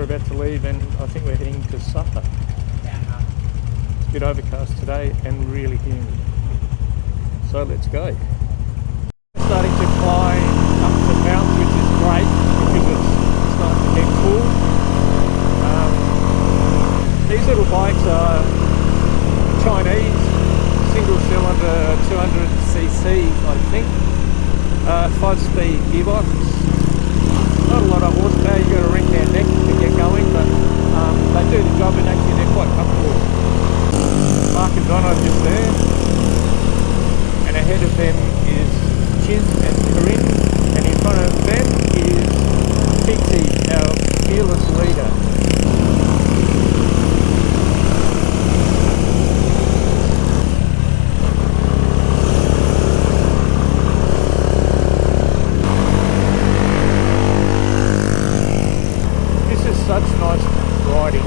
we're about to leave and I think we're heading to supper. It's a bit overcast today and really humid. So let's go. Starting to climb up the mountain, which is great because it's starting to get cool. These little bikes are Chinese, single cylinder 200cc I think, 5-speed gearbox. Not a lot of horsepower, you've got to wring their neck to get going, but they do the job and actually they're quite comfortable. Mark and Don are just there, and ahead of them is Chiz and Corinne, and in front of them is Pixie, our fearless leader. Such nice riding.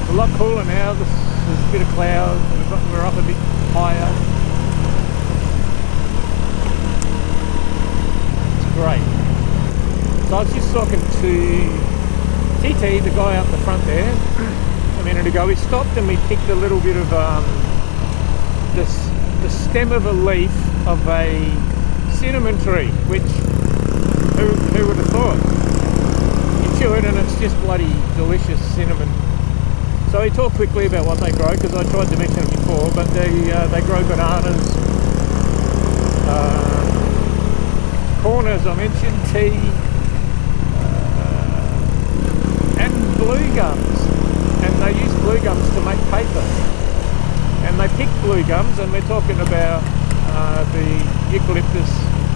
It's a lot cooler now. There's a bit of cloud. We're up a bit higher. It's great. So I was just talking to TT, the guy up the front there, a minute ago. We stopped and we picked a little bit of the stem of a leaf of a cinnamon tree, which who would have thought? You chew it and it's just bloody delicious cinnamon. So he talked quickly about what they grow, because I tried to mention it before, but they grow bananas, corn as I mentioned, tea, and blue gums. And they use blue gums to make paper. And they pick blue gums, and we're talking about the eucalyptus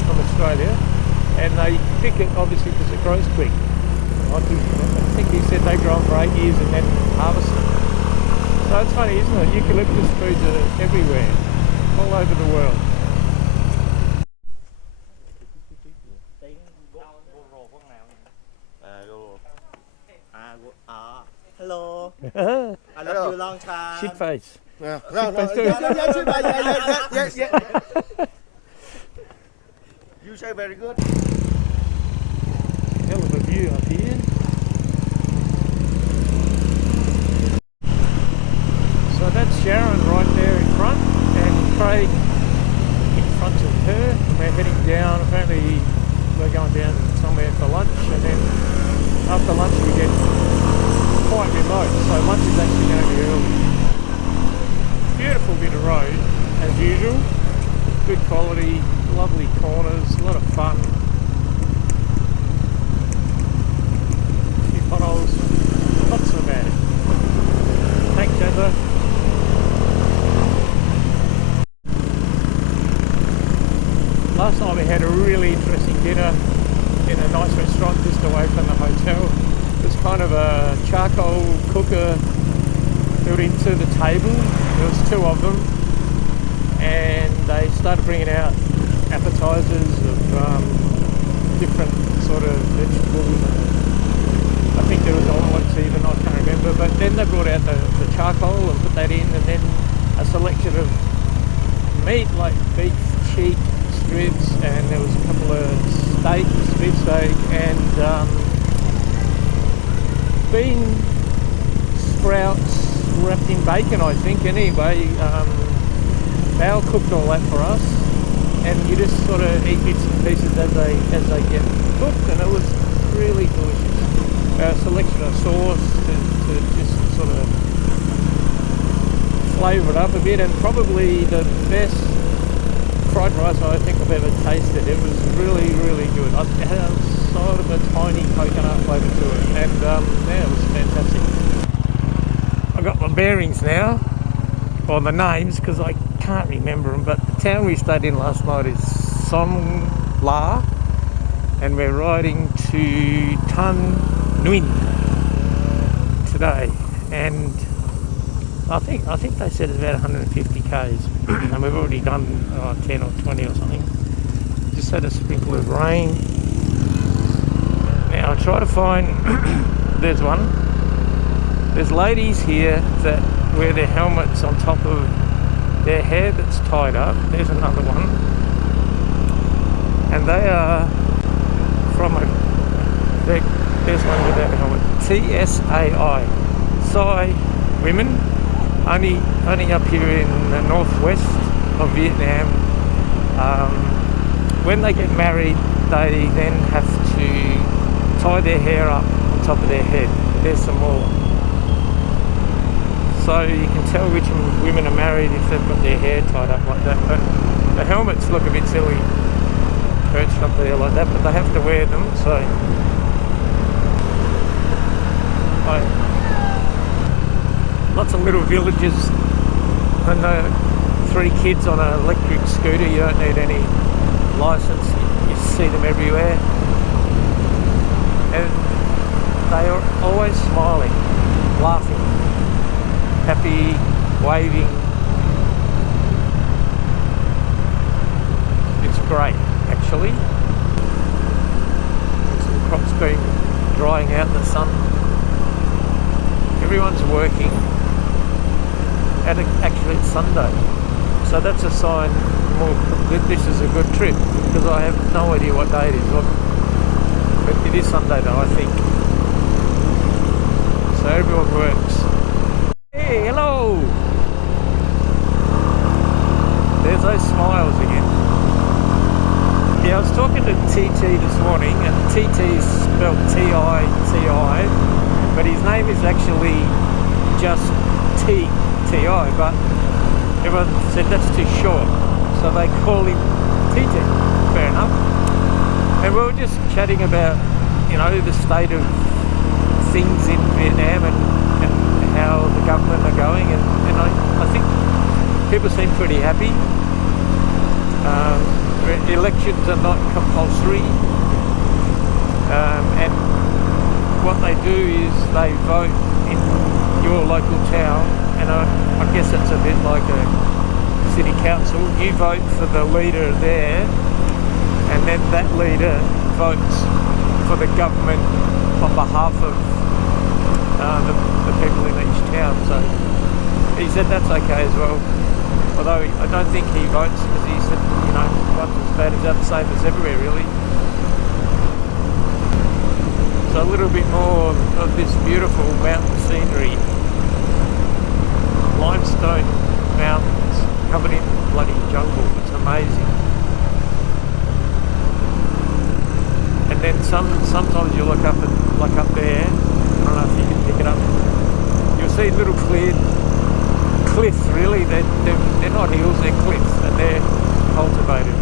from Australia. And they pick it obviously because it grows quick. I think he said they grow them for 8 years and then harvest them. So it's funny, isn't it? Eucalyptus trees are everywhere, all over the world. Hello. I love you long time. Shit face. Yeah. You say very good. Hell of a view up here. So that's Sharon right there in front, and Craig in front of her. And we're heading down. Apparently we're going down somewhere for lunch, and then after lunch we get quite remote. So lunch is actually going to be early. Beautiful bit of road as usual. Good quality. Lovely corners, a lot of fun. A few potholes, not so bad. Thanks, Jazza. Last night we had a really interesting dinner in a nice restaurant just away from the hotel. It was kind of a charcoal cooker built into the table. There was 2 of them, and they started bringing out appetizers of different sort of vegetables. I think there was omelets even, I can't remember. But then they brought out the charcoal and put that in, and then a selection of meat like beef, cheek, strips, and there was a couple of steaks, beef steak, and bean sprouts wrapped in bacon, I think. Anyway, Val cooked all that for us. And you just sort of eat bits and pieces as they get cooked, and it was really delicious. A selection of sauce to just sort of flavour it up a bit, and probably the best fried rice I think I've ever tasted. It was really, really good. It had sort of a tiny coconut flavour to it, and yeah, it was fantastic. I've got my bearings now, or the names, because I can't remember them, but the town we stayed in last night is Son La, and we're riding to Tan Nguyen today, and I think they said it's about 150 k's, and we've already done 10 or 20 or something. Just had a sprinkle of rain. Now I try to find there's ladies here that wear their helmets on top of their hair that's tied up. There's another one, and they are from a There's one with that helmet. TSAI. Thai women, only up here in the northwest of Vietnam. When they get married, they then have to tie their hair up on top of their head. There's some more. So you can tell which women are married if they've got their hair tied up like that. But the helmets look a bit silly, perched up there like that, but they have to wear them, so lots of little villages and 3 kids on an electric scooter. You don't need any license. You see them everywhere, and they are always smiling, laughing, happy, waving. It's great, actually. Some crops been drying out in the sun. Everyone's working. And actually it's Sunday, so that's a sign that this is a good trip, because I have no idea what day it is. But it is Sunday though, I think. So everyone works. Hey, hello! There's those smiles again. Yeah, I was talking to TT this morning, and TT is spelled T-I-T-I, but his name is actually just T-I, but everyone said that's too short, so they call him TT. Fair enough. And we were just chatting about, you know, the state of things in Vietnam and how the government are going, and I think people seem pretty happy. Elections are not compulsory, and what they do is they vote in your local town, and I guess it's a bit like a city council. You vote for the leader there, and then that leader votes for the government on behalf of the people in each town. So he said that's okay as well, although I don't think he votes, because he said, you know, one's as bad as the same as everywhere really. So a little bit more of this beautiful mountain scenery. Limestone mountains covered in bloody jungle. It's amazing. And then sometimes you look up and like up there, I don't know if you can pick it up, you'll see little cleared cliffs really. They're not hills, they're cliffs, and they're cultivated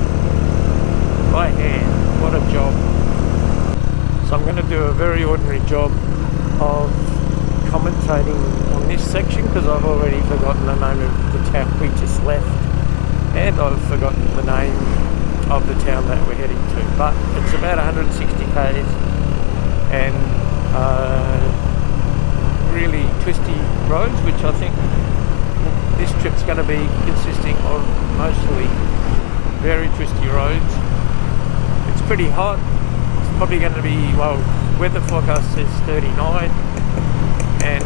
by hand. What a job. So I'm going to do a very ordinary job of commentating on this section, because I've already forgotten the name of the town we just left, and I've forgotten the name of the town that we're heading to. But it's about 160 k's, and really twisty roads, which I think this trip's going to be consisting of mostly very twisty roads. It's pretty hot. It's probably going to be, well, weather forecast says 39, and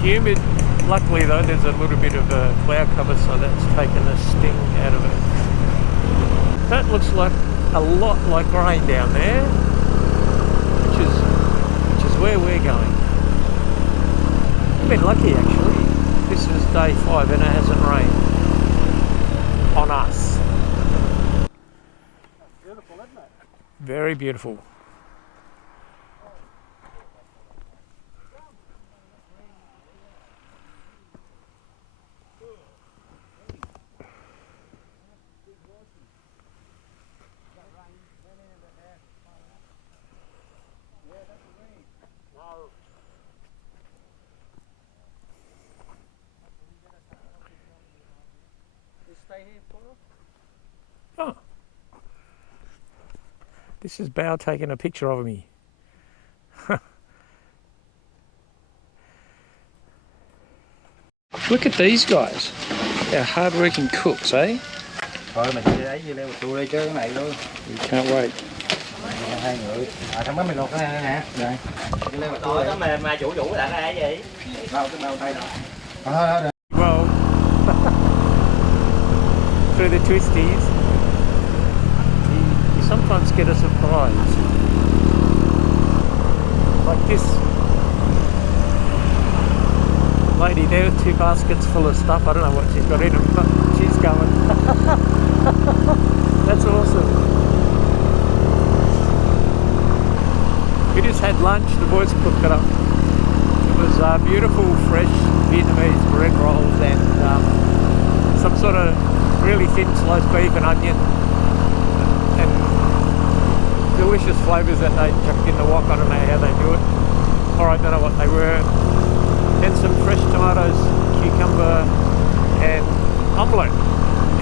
humid. Luckily though, there's a little bit of a cloud cover, so that's taken the sting out of it. That looks like a lot like rain down there, which is where we're going. I've been lucky actually. This is day 5 and it hasn't rained on us. Beautiful, isn't it? Very beautiful. Oh. This is Bao taking a picture of me. Look at these guys. They're hard-working cooks, eh? Thôi mình đi lấy dưa leo tôi đây chứ cái này thôi. You can't wait. Hai người. Thằng bác mình lột cái này nè. Rồi. Dưa leo Rồi đó mà vũ là cái gì? Bao tay rồi. Well, through the twisties, you sometimes get a surprise. like this lady there with 2 baskets full of stuff. I don't know what she's got in them, but she's going. That's awesome. We just had lunch, the boys cooked it up. It was beautiful, fresh Vietnamese bread rolls and some sort of really thin sliced beef and onion and delicious flavours that they chucked in the wok. I don't know how they do it, or I don't know what they were. And some fresh tomatoes, cucumber and omelette,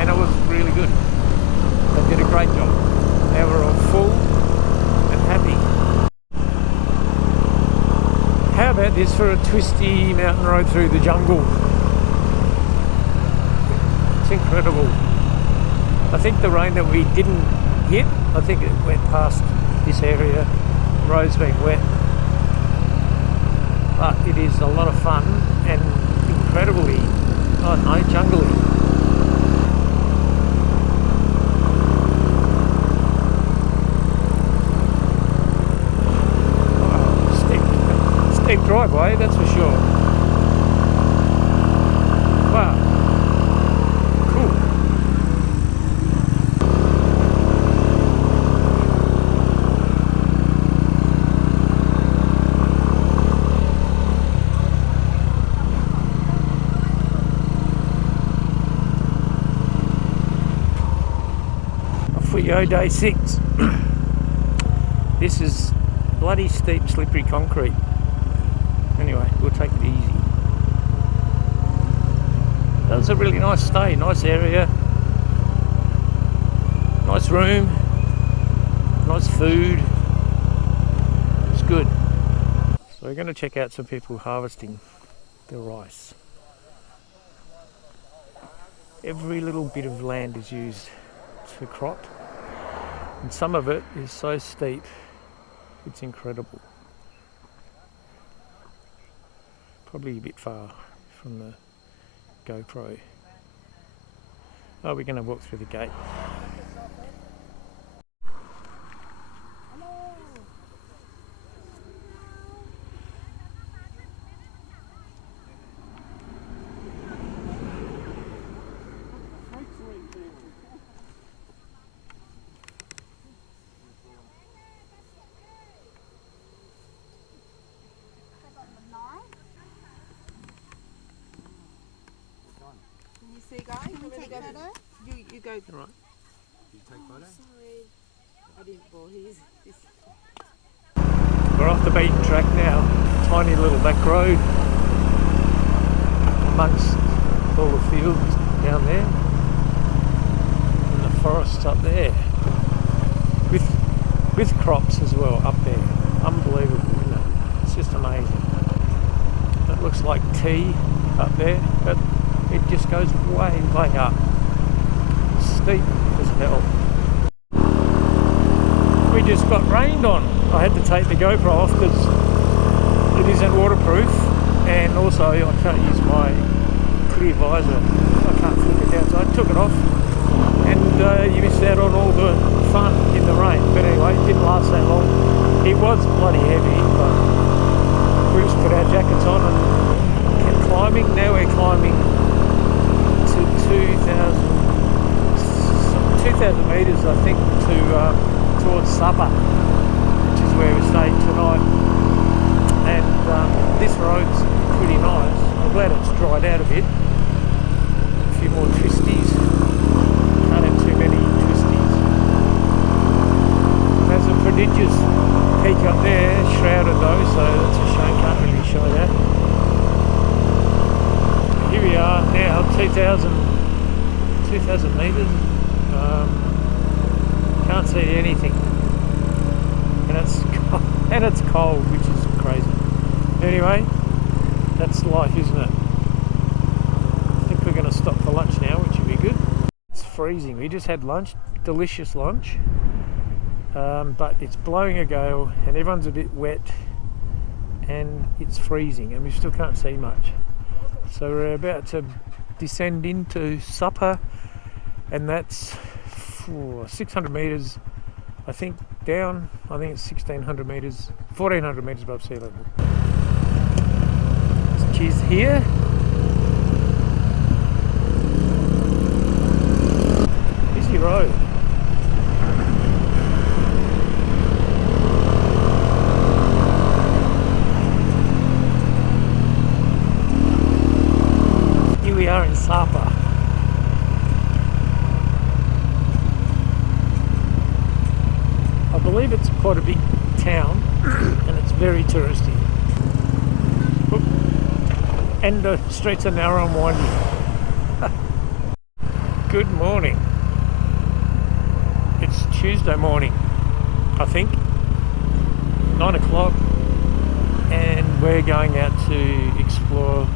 and it was really good. They did a great job. They were all full and happy. How about this for a twisty mountain road through the jungle? It's incredible. I think the rain that we didn't hit, I think it went past this area. The road's been wet. But it is a lot of fun and incredibly, I don't know, jungly. Steep driveway, that's for sure. Wow. Cool. Off we go, day 6. This is bloody steep, slippery concrete. Anyway, we'll take it easy. That was a really nice stay, nice area, nice room, nice food. It's good. So we're going to check out some people harvesting the rice. Every little bit of land is used to crop, and some of it is so steep, it's incredible. Probably a bit far from the GoPro. Oh, we're going to walk through the gate. You see, guys, you take photo? You go. All right. You take photo? Sorry, I didn't. Well, here's this. We're off the beaten track now. Tiny little back road amongst all the fields down there and the forests up there, with crops as well up there. Unbelievable, isn't it? It's just amazing. It looks like tea up there, but it just goes way, way up. Steep as hell. We just got rained on. I had to take the GoPro off because it isn't waterproof, and also I can't use my clear visor. I can't flip it down, so I took it off, and you missed out on all the fun in the rain. But anyway, it didn't last that long. It was bloody heavy, but we just put our jackets on and kept climbing. Now we're climbing to 2,000 metres, I think, towards Supper, which is where we stayed tonight. And this road's pretty nice. I'm glad it's dried out a bit. A few more twisties. Can't have too many twisties. There's a prodigious peak up there, shrouded though, so that's a shame. Can't really show that. Here we are now, 2,000 metres. Can't see anything, and it's cold, which is crazy. Anyway, that's life, isn't it? I think we're going to stop for lunch now, which would be good. It's freezing. We just had lunch, delicious lunch, but it's blowing a gale and everyone's a bit wet and it's freezing and we still can't see much. So we're about to descend into Supper, and that's 600 metres I think down, I think it's 1600 metres, 1400 metres above sea level. She's here. Busy road. Here we are in Sapa. I believe it's quite a big town and it's very touristy. Oop. And the streets are narrow and windy. Good morning. It's Tuesday morning, I think, 9 o'clock, and we're going out to explore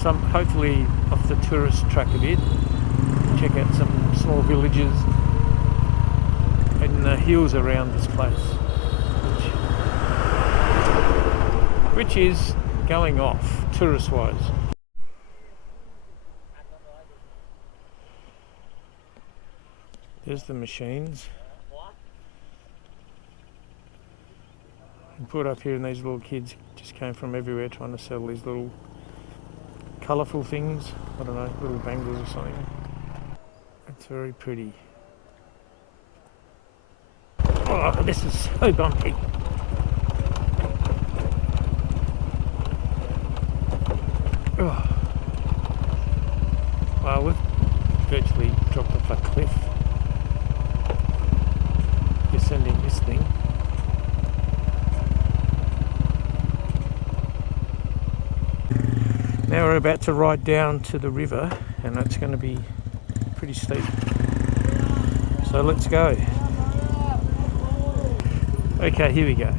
some, hopefully off the tourist track a bit, check out some small villages and the hills around this place, which is going off tourist wise. There's the machines. And put up here, and these little kids just came from everywhere trying to sell these little colourful things. I don't know, little bangles or something. It's very pretty. Oh, this is so bumpy. Oh. Well, we've virtually dropped off a cliff. Descending this thing. Now we're about to ride down to the river, and it's going to be pretty steep. So let's go. Okay, here we go.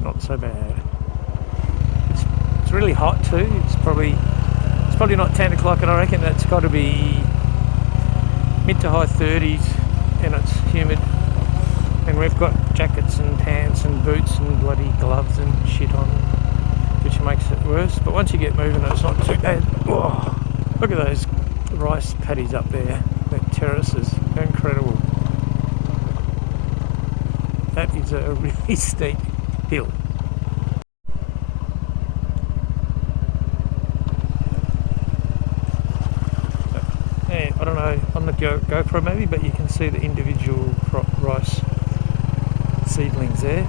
Not so bad. It's really hot too. It's probably not 10 o'clock, and I reckon that's got to be mid to high 30s, and it's humid, and we've got jackets and pants and boots and bloody gloves and shit on, which makes it worse. But once you get moving, it's not too bad. Oh, look at those rice paddies up there, the terraces. They're incredible. That is a really steep hill. I don't know, on the GoPro maybe, but you can see the individual rice seedlings there.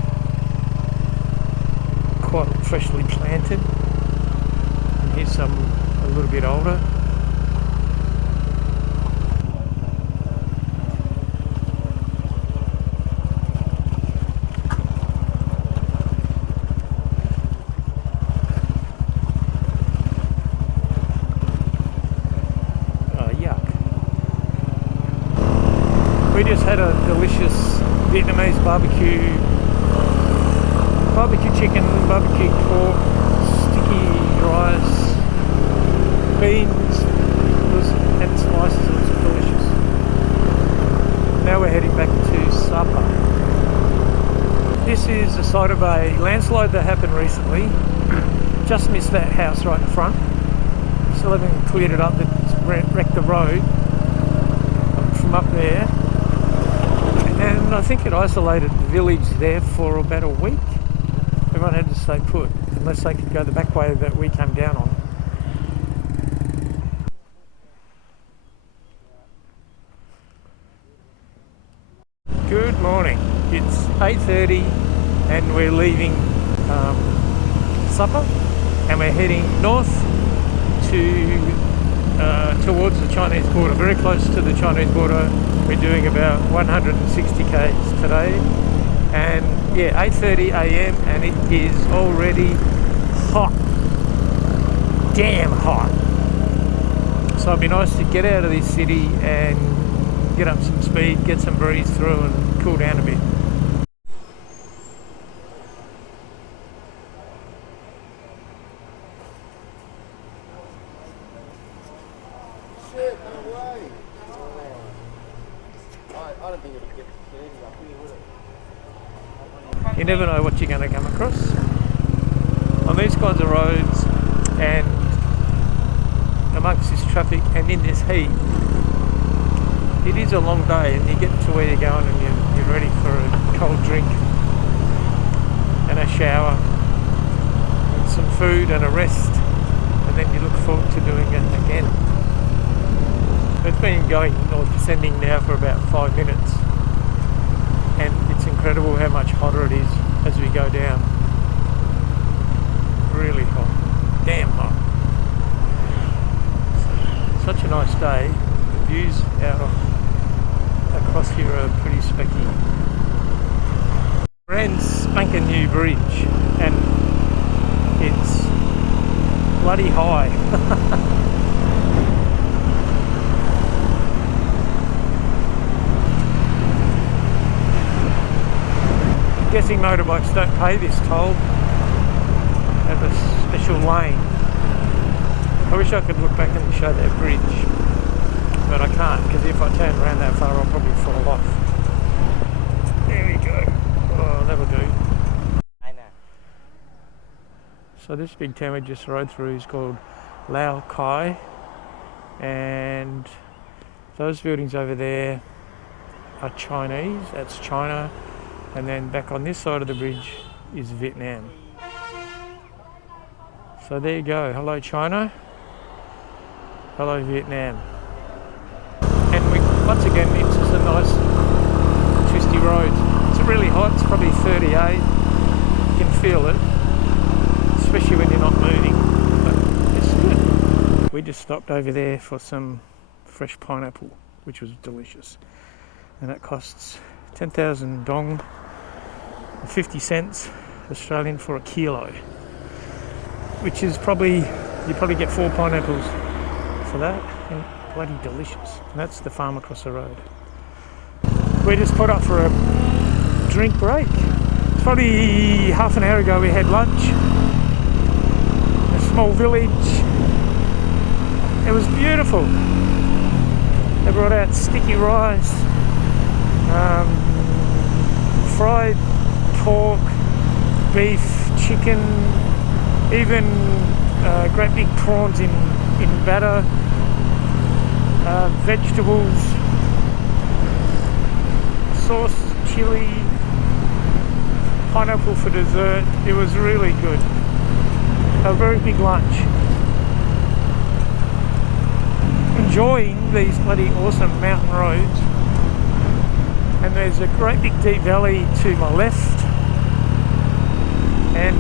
Quite freshly planted. And here's some a little bit older. We just had a delicious Vietnamese barbecue chicken, barbecue pork, sticky rice, beans, and slices. It was delicious. Now we're heading back to Sapa. This is the site of a landslide that happened recently. Just missed that house right in front. Still haven't cleared it up. It's wrecked the road from up there. And I think it isolated the village there for about a week. Everyone had to stay put, unless they could go the back way that we came down on. Good morning. It's 8:30 and we're leaving Sapa, and we're heading north towards the Chinese border, very close to the Chinese border. We're doing about 160 k's today, and yeah, 8:30 a.m. and it is already hot, damn hot. So it'd be nice to get out of this city and get up some speed, get some breeze through and cool down a bit. You never know what you're going to come across on these kinds of roads, and amongst this traffic and in this heat. It is a long day, and you get to where you're going and you're ready for a cold drink and a shower and some food and a rest, and then you look forward to doing it again. It's been going or descending now for about 5 minutes, and it's incredible how much hotter it is as we go down. Really hot, damn hot. Such a nice day. The views out across here are pretty specky. Brand spanking new bridge, and it's bloody high. I'm guessing motorbikes don't pay this toll. They have a special lane. I wish I could look back and show that bridge, but I can't, because if I turn around that far I'll probably fall off. There we go. Oh, that'll do. So this big town we just rode through is called Lao Cai, and those buildings over there are Chinese, that's China, and then back on this side of the bridge is Vietnam. So there you go. Hello China, hello Vietnam. And we once again into some nice twisty roads. It's really hot, it's probably 38, you can feel it, especially when you're not moving, but it's good. We just stopped over there for some fresh pineapple, which was delicious, and it costs 10,000 dong, 50 cents Australian for a kilo, which is probably, you probably get 4 pineapples for that, and bloody delicious. And that's the farm across the road. We just put up for a drink break. It's probably half an hour ago we had lunch. A small village. It was beautiful. They brought out sticky rice, fried pork, beef, chicken, even great big prawns in batter, vegetables, sauce, chili, pineapple for dessert. It was really good. A very big lunch. Enjoying these bloody awesome mountain roads, and there's a great big deep valley to my left, and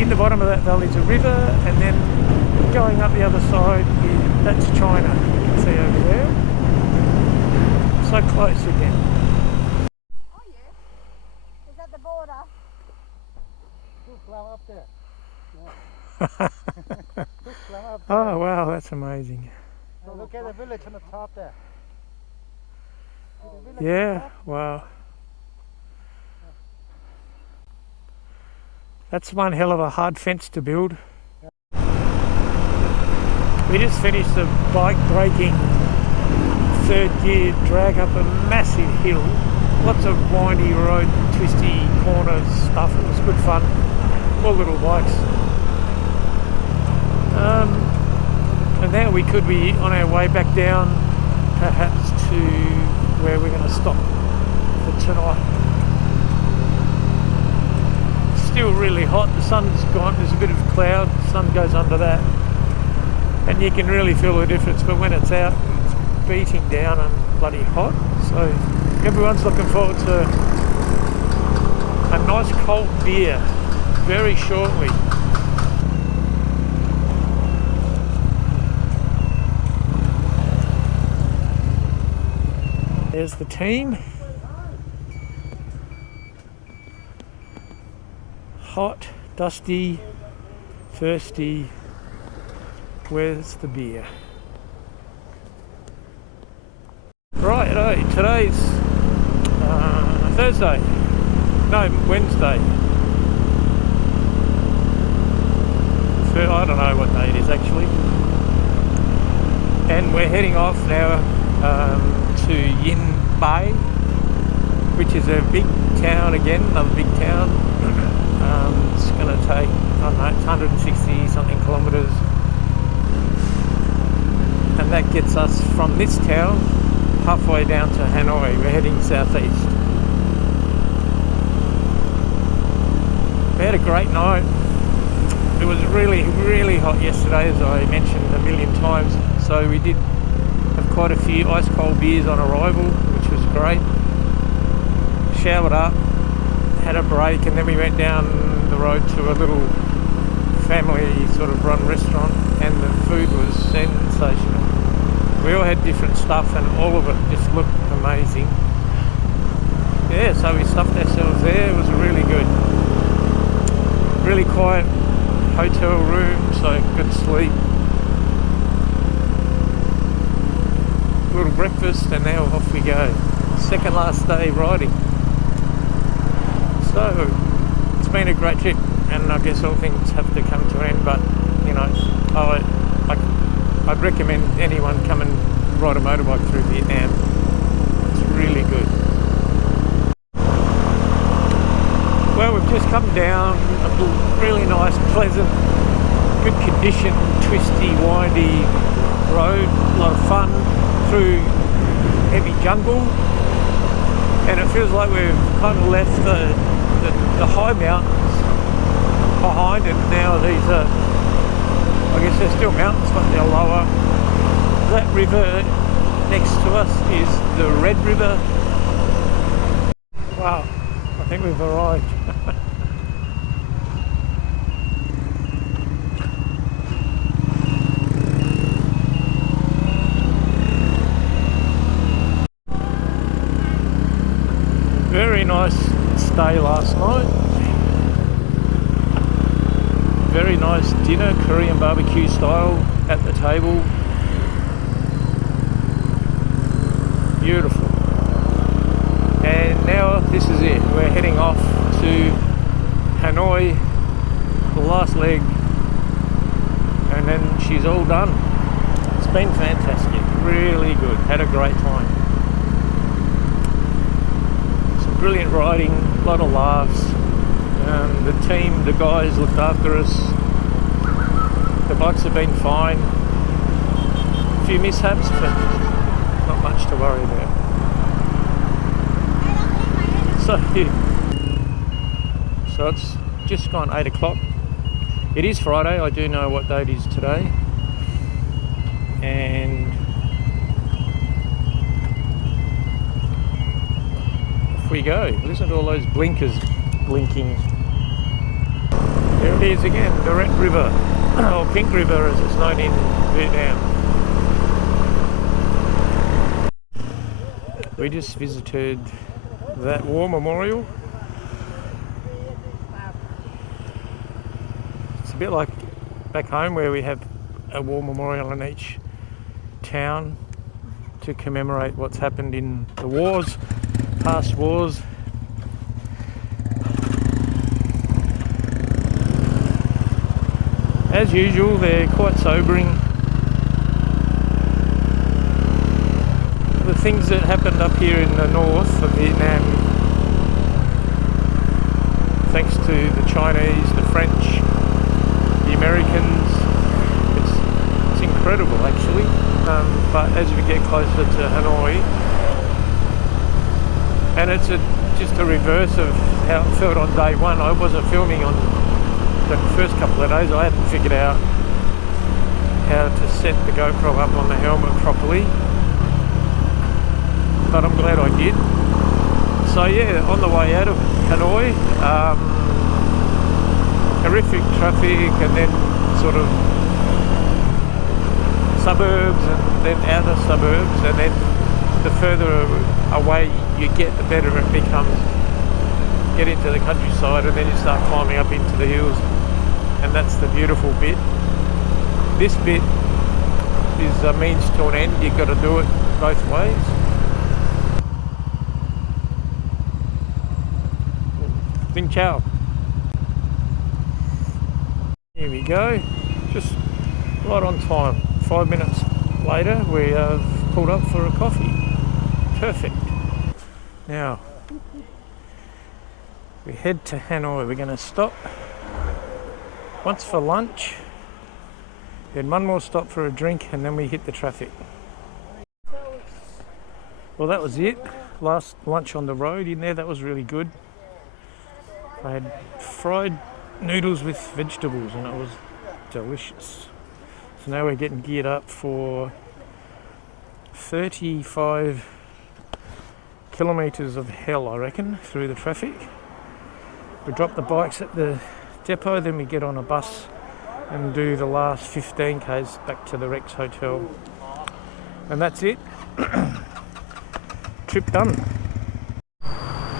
in the bottom of that valley is a river, and then going up the other side, that's China. You can see over there. So close again. Oh yeah. Is that the border? Up there. Oh wow, that's amazing. So look at the village on the top there. Yeah, wow. That's one hell of a hard fence to build. We just finished a bike braking 3rd gear drag up a massive hill. Lots of windy road, twisty corners stuff. It was good fun. All little bikes. And now we could be on our way back down, perhaps to where we're going to stop for tonight. Still really hot, the sun's gone, there's a bit of cloud, the sun goes under that, and you can really feel the difference, but when it's out, it's beating down and bloody hot, so everyone's looking forward to a nice cold beer very shortly. There's the team. Hot, dusty, thirsty. Where's the beer? Right, today's Thursday. No, Wednesday. So I don't know what day it is actually. And we're heading off now to Yin Bay, which is a big town again, another big town. It's going to take, I don't know, it's 160 something kilometres, and that gets us from this town halfway down to Hanoi. We're heading southeast. We had a great night. It was really, really hot yesterday, as I mentioned a million times, so we did have quite a few ice cold beers on arrival, which was great. Showered up, had a break, and then we went down the road to a little family sort of run restaurant, and the food was sensational. We all had different stuff and all of it just looked amazing. Yeah, so we stuffed ourselves there. It was really good. Really quiet hotel room, so good sleep. Little breakfast, and now off we go. Second last day riding. So it's been a great trip, and I guess all things have to come to an end, but you know, I'd recommend anyone come and ride a motorbike through Vietnam. It's really good. Well, we've just come down a really nice, pleasant, good condition, twisty, windy road. A lot of fun through heavy jungle, and it feels like we've kind of left the high mountains behind, and now these are, I guess they're still mountains, but they're lower. That river next to us is the Red River. Wow, I think we've arrived. Very nice stay last night. Very nice dinner, Korean barbecue style at the table. Beautiful. And now this is it. We're heading off to Hanoi, the last leg, and then she's all done. It's been fantastic, really good. Had a great time. Some brilliant riding, a lot of laughs. The team, the guys looked after us. The bikes have been fine. A few mishaps, but not much to worry about. So it's just gone 8 o'clock. It is Friday. I do know what date it is today. And off we go. Listen to all those blinkers blinking. There it is again, the Red River, or Pink River as it's known in Vietnam. We just visited that war memorial. It's a bit like back home where we have a war memorial in each town to commemorate what's happened in the wars, past wars. As usual, they're quite sobering. The things that happened up here in the north of Vietnam, thanks to the Chinese, the French, the Americans, it's incredible actually. But as we get closer to Hanoi, and it's just a reverse of how it felt on day one. I wasn't filming on the first couple of days. I hadn't figured out how to set the GoPro up on the helmet properly, but I'm glad I did. So yeah, on the way out of Hanoi, horrific traffic, and then sort of suburbs, and then outer suburbs, and then the further away you get, the better it becomes. Get into the countryside, and then you start climbing up into the hills, and that's the beautiful bit. This bit is a means to an end. You've got to do it both ways. Xin chào. Here we go, just right on time. 5 minutes later we have pulled up for a coffee. Perfect. Now We head to Hanoi. We're going to stop once for lunch, then one more stop for a drink, and then we hit the traffic. Well, that was it. Last lunch on the road in there, that was really good. I had fried noodles with vegetables and it was delicious. So now we're getting geared up for 35 kilometres of hell, I reckon, through the traffic. We drop the bikes at the depot, then we get on a bus and do the last 15 k's back to the Rex Hotel. And that's it. Trip done.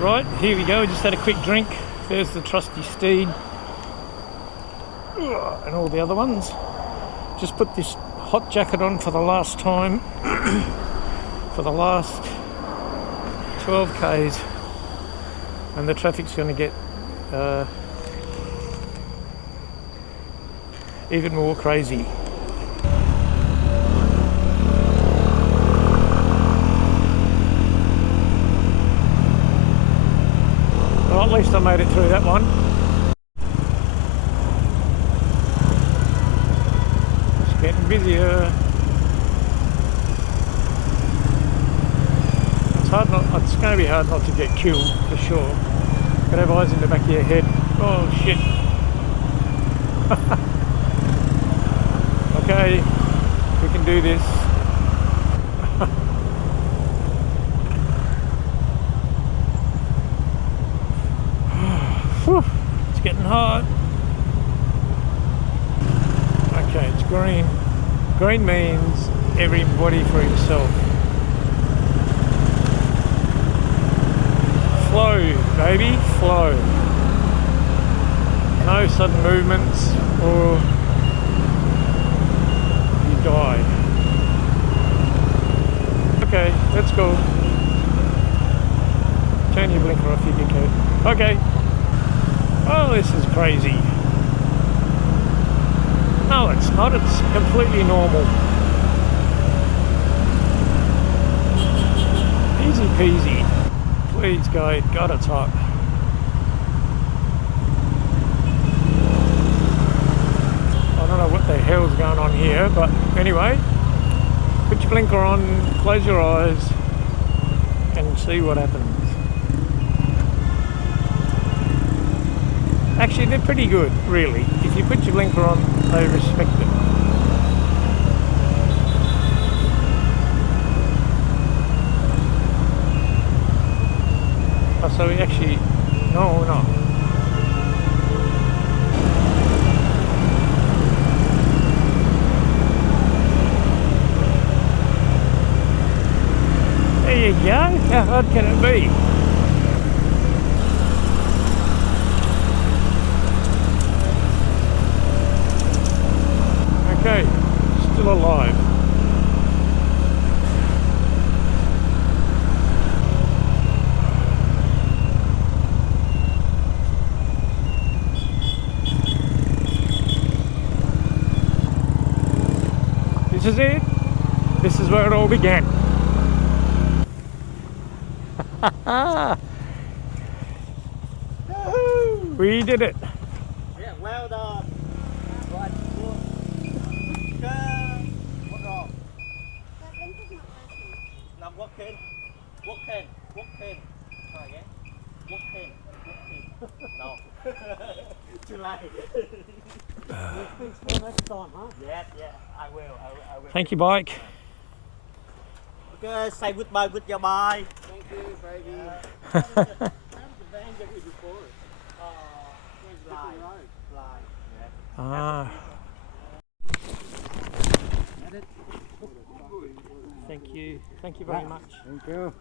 Right, here we go. We just had a quick drink. There's the trusty steed and all the other ones. Just put this hot jacket on for the last time for the last 12 k's, and the traffic's going to get even more crazy. Well, at least I made it through that one. It's getting busier. It's going to be hard not to get killed, for sure. But have eyes in the back of your head. Oh shit. Okay, we can do this. It's getting hot. Okay, it's green. Green means everybody for himself. Flow, baby, flow. No sudden movements or you die. Okay, let's go. Turn your blinker off, you dickhead. Okay. Oh, this is crazy. No, it's not. It's completely normal. Easy peasy. Please go. God, it's hot. I don't know what the hell's going on here, but anyway, put your blinker on, close your eyes, and see what happens. Actually, they're pretty good, really. If you put your blinker on, they respect it. Oh, so we actually... No, we're not. There you go. How hard can it be? Okay, still alive. This is it. This is where it all began. We did it. Yeah, well done. Right, good. What's wrong? Now walking. Try again. Walking. No. Too late. Next time, huh? Yeah, I will. Thank you, bike. Okay, say goodbye with your bye. Thank you, baby. Ah. Thank you. Thank you very much. Thank you.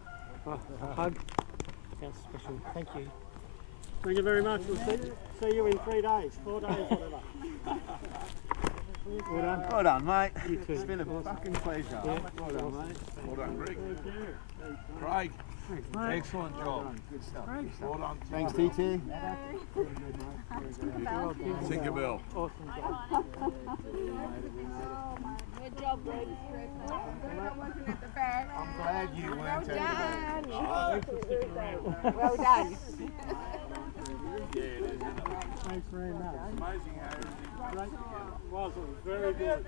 Hug. Sounds special. Thank you. Thank you very much. We'll see you in 3 days, 4 days, whatever. Well done. Well done, mate. You too. It's been a fucking pleasure. Yeah. Well done, mate. Well done, Greg. Thank you. Craig, Thanks, mate. excellent job. Good stuff. Well done. Thanks, TT. Tinkerbell. Awesome job. Good job, Greg. I wasn't at the back. I'm glad you Well weren't done. Thanks for sticking around. Well done. Yeah, it is, isn't it? Thanks very much. Amazing how everything's Great. together. Was it was very good.